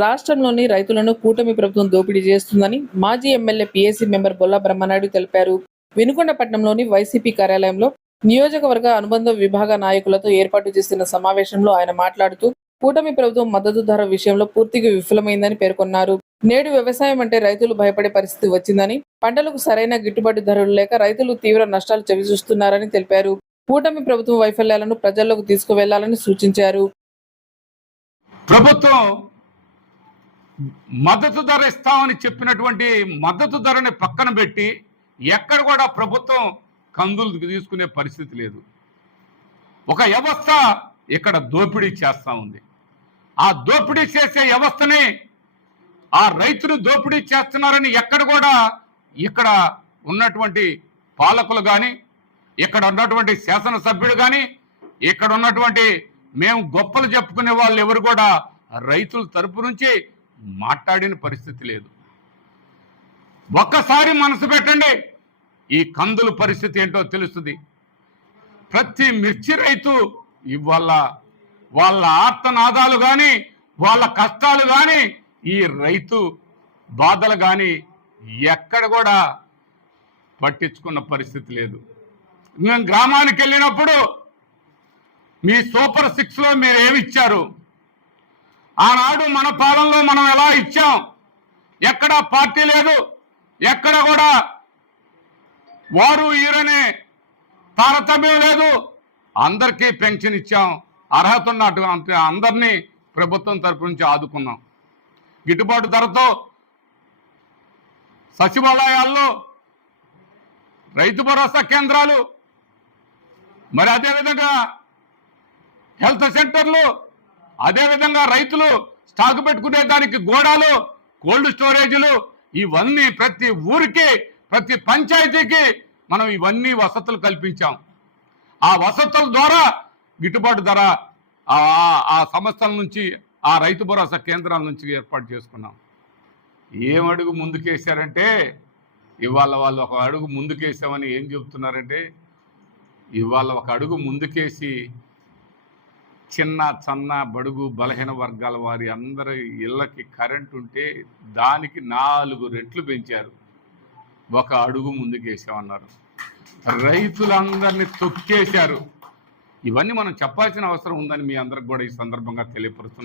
రాష్ట్రంలోని రైతులను కూటమి ప్రభుత్వం దోపిడీ చేస్తుందని మాజీ MLA PAC member Bolla Brahmanaidu తెలిపారు. వినుకొండపట్నంలోని వైసీపీ కార్యాలయంలో నియోజకవర్గ అనుబంధ విభాగ నాయకులతో ఏర్పాటు చేసిన సమావేశంలో ఆయన మాట్లాడుతూ కూటమి ప్రభుత్వం మద్దతు ధర విషయంలో పూర్తిగా విఫలమైందని పేర్కొన్నారు. నేడు వ్యవసాయం అంటే రైతులు భయపడే పరిస్థితి వచ్చిందని పంటలకు సరైన గిట్టుబాటు ధరలు లేక రైతులు తీవ్ర నష్టాలు చవిచూస్తున్నారని తెలిపారు. కూటమి ప్రభుత్వం వైఫల్యాలను ప్రజల్లోకి తీసుకువెళ్ళాలని సూచించారు. ప్రభుత్వం మద్దతు ధర ఇస్తామని చెప్పినటువంటి మద్దతు ధరని పక్కన పెట్టి ఎక్కడ కూడా ప్రభుత్వం కందులు తీసుకునే పరిస్థితి లేదు. ఒక వ్యవస్థ ఇక్కడ దోపిడీ చేస్తూ ఉంది. ఆ దోపిడీ చేసే వ్యవస్థని ఆ రైతులు దోపిడీ చేస్తున్నారని ఎక్కడ కూడా ఇక్కడ ఉన్నటువంటి పాలకులు కానీ ఇక్కడ ఉన్నటువంటి శాసనసభ్యుడు కానీ ఇక్కడ ఉన్నటువంటి మేము గొప్పలు చెప్పుకునే వాళ్ళు ఎవరు కూడా రైతుల తరపు నుంచి మాట్లాడిన పరిస్థితి లేదు. ఒక్కసారి మనసు పెట్టండి ఈ కందుల పరిస్థితి ఏంటో తెలుస్తుంది. ప్రతి మిర్చి రైతు ఇవాళ వాళ్ళ ఆర్తనాదాలు కానీ వాళ్ళ కష్టాలు కానీ ఈ రైతు బాధలు కానీ ఎక్కడ కూడా పట్టించుకున్న పరిస్థితి లేదు. మేము గ్రామానికి వెళ్ళినప్పుడు మీ సూపర్ సిక్స్లో మీరు ఏమి ఇచ్చారు? ఆనాడు మన పాలనలో మనం ఎలా ఇచ్చాం? ఎక్కడ పార్టీ లేదు ఎక్కడ కూడా వారు ఈరనే తారతమ్యం లేదు. అందరికీ పెన్షన్ ఇచ్చాం. అర్హత ఉన్నటువంటి అందరినీ ప్రభుత్వం తరపు నుంచి ఆదుకున్నాం. గిట్టుబాటు ధరతో సచివాలయాల్లో రైతు భరోసా కేంద్రాలు మరి అదేవిధంగా హెల్త్ సెంటర్లు అదేవిధంగా రైతులు స్టాక్ పెట్టుకునే దానికి గోడాలు కోల్డ్ స్టోరేజీలు ఇవన్నీ ప్రతి ఊరికి ప్రతి పంచాయతీకి మనం ఇవన్నీ వసతులు కల్పించాం. ఆ వసతుల ద్వారా గిట్టుబాటు ధర ఆ- సంస్థల నుంచి ఆ రైతు భరోసా కేంద్రాల నుంచి ఏర్పాటు చేసుకున్నాం. ఏం అడుగు ముందుకేశారంటే ఇవాళ వాళ్ళు ఒక అడుగు ముందుకేసామని ఏం చెబుతున్నారంటే ఇవాళ ఒక అడుగు ముందుకేసి చిన్న చన్న బడుగు బలహీన వర్గాల వారి అందరి ఇళ్ళకి కరెంట్ ఉంటే దానికి నాలుగు రెట్లు పెంచారు. ఒక అడుగు ముందుకేసామన్నారు. రైతులందరినీ తొక్కేశారు. ఇవన్నీ మనం చెప్పాల్సిన అవసరం ఉందని మీ అందరికి కూడా ఈ సందర్భంగా తెలియపరుస్తున్నాం.